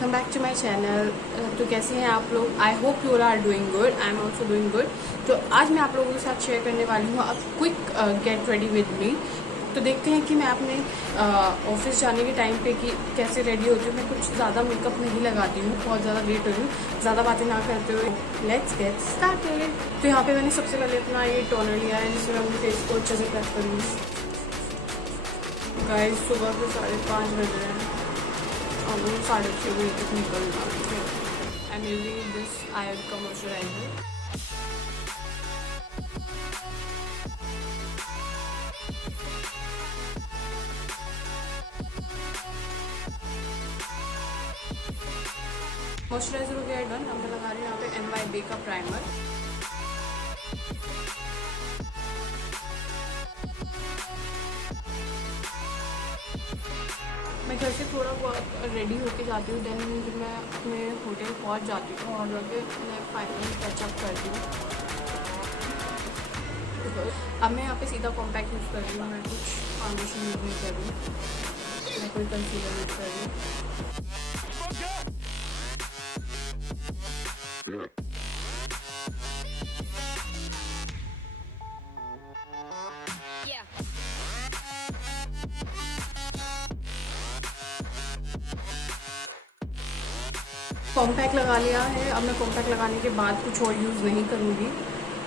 Welcome back to my channel. तो कैसे हैं आप लोग? I hope you are doing good. I am also doing good. तो आज मैं आप लोगों के साथ शेयर करने वाली हूँ quick get ready with me. तो देखते हैं कि मैं अपने ऑफिस जाने के टाइम पे कि कैसे रेडी होती हूँ। मैं कुछ ज़्यादा मेकअप नहीं लगाती हूँ, बहुत ज़्यादा लेट हो रही हूँ। ज़्यादा बातें ना करते हुए लेट्स गेट स्टार्टेड। तो यहाँ पे मैंने सबसे पहले अपना ये टोनर लिया है जिसमें मैं अपने फेस को अच्छे से प्रेस करूँगी। गाइस सुबह के 5:30 बज रहे हैं और मुझे 6:30 बजे तक निकलना है। I am using this iron का मॉइस्चराइजर। मॉइस्चराइजर हो गया डन। अब मैं लगा रही हूँ यहाँ पे NYB का प्राइमर। मैं घर से थोड़ा बहुत रेडी होके जाती हूँ, देन जब मैं अपने होटल पहुँच जाती हूँ और जाके मैं फाइनली टचअप करती हूँ। अब मैं यहाँ पे सीधा कॉम्पैक्ट यूज़ कर रही हूँ। मैं कुछ फाउंडेशन यूज़ नहीं कर रही, मैं कोई कंसीलर यूज़ कर रही हूँ। कॉम्पैक्ट लगा लिया है। अब मैं कॉम्पैक्ट लगाने के बाद कुछ और यूज़ नहीं करूँगी।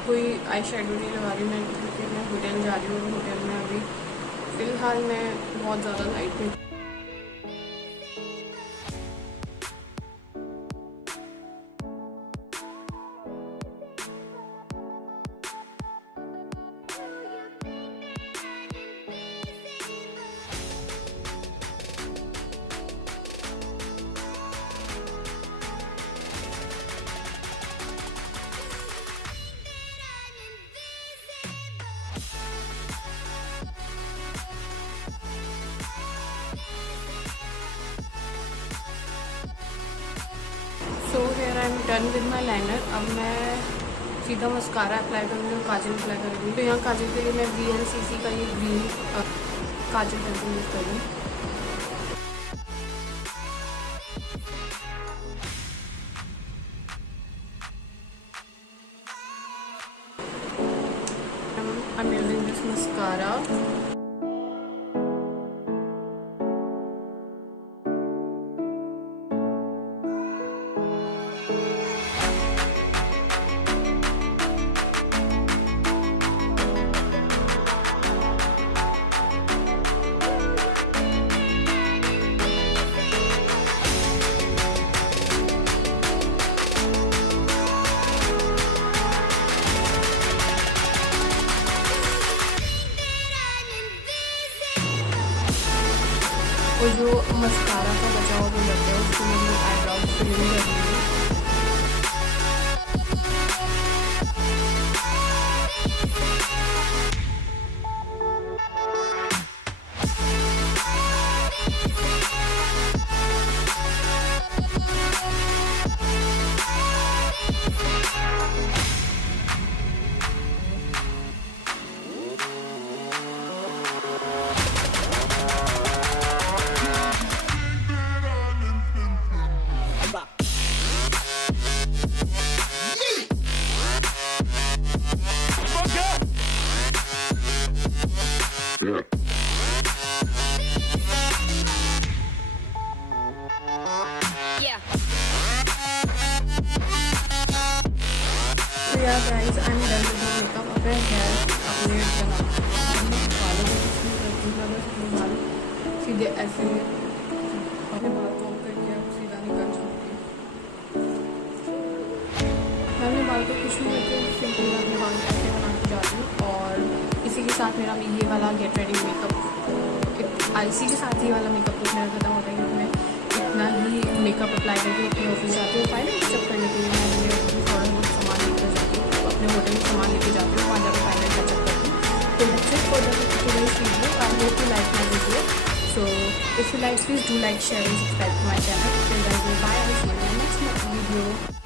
कोई आई शेडो नहीं लगा रही मैं, क्योंकि मैं होटल जा रही हूँ। होटल में अभी फ़िलहाल मैं बहुत ज़्यादा लाइट में। So here I am done with my liner. अब मैं सीधा मस्कारा अप्लाई करूँगी और काजल अप्लाई करूँगी। तो यहाँ काजल के लिए मैं VLCC का ये ग्रीन काजल पेंसिल यूज़ करूँगी। I'm using this mascara. और जो मस्कारा का बचा हुआ जो लगता है उसको मैं आईब्रोज से रिमूव कर दूँगी। So yeah guys, I'm done with my makeup. अब मैं हेयर अपने बालों को कुछ नहीं करती हूँ, बस अपने बाल सीधे ऐसे अपने बाल को करके अब सीधा निकाल सकती हूँ। मैं अपने बाल को कुछ नहीं करती, सिंपल मैं अपने बाल ऐसे बना के जाती हूँ। और इसी के साथ मेरा ये वाला गेट रेडी मेकअप, इसी के साथ ये वाला मेकअप लुक मेरा खत्म होता है, क्योंकि मैं इतना ही मेकअप अप्लाई करके अपने ऑफिस जाती हूँ। फाइनल टचअप करने के लिए मैं अपने थोड़ा बहुत सामान लेकर जाती हूँ, अपने होटल में सामान लेके जाती हूँ, वहाँ जाकर फाइनल टचअप करती हूँ। तो let's it for today's video. I hope you like my video. So if you like please do like, share and subscribe to my channel. Till then, bye. I will see you in the next video.